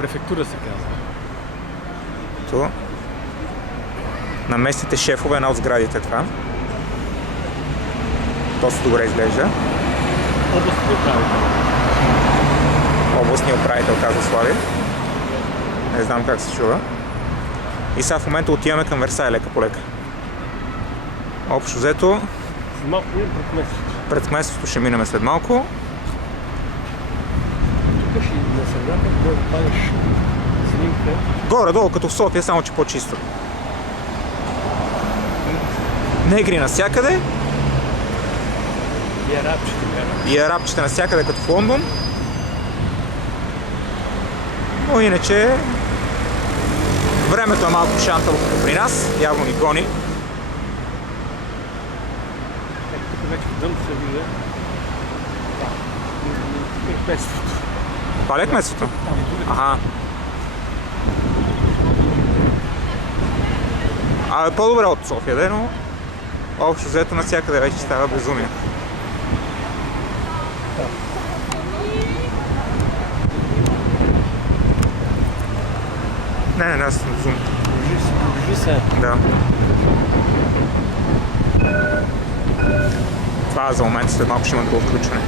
Префектура се казва. То. На местните шефове, една от сградите това. Доста добре изглежда. Областния управител. Областния управител, казва Слави. Не знам как се чува. И сега в момента отиваме към Версай лека по лека. Общо взето, Малко минем пред кметството. пред кметството ще минем след малко. Тук ще на средата, да падаш снимка. Горе-долу като в София, само че по-чисто. Негри навсякъде И арабчета кара. и арабчета навсякъде като в Лондон. Но иначе времето е малко шантало като при нас, явно ни гони. Тук вече в дъното се вижда. Кметството. Това ли е кметството? Аха. Абе, по-добре от София, де, но общо взето навсякъде вече става безумие. Не, аз съм зум. Вижи се. Да. Това за момента след малко ще има друго включване.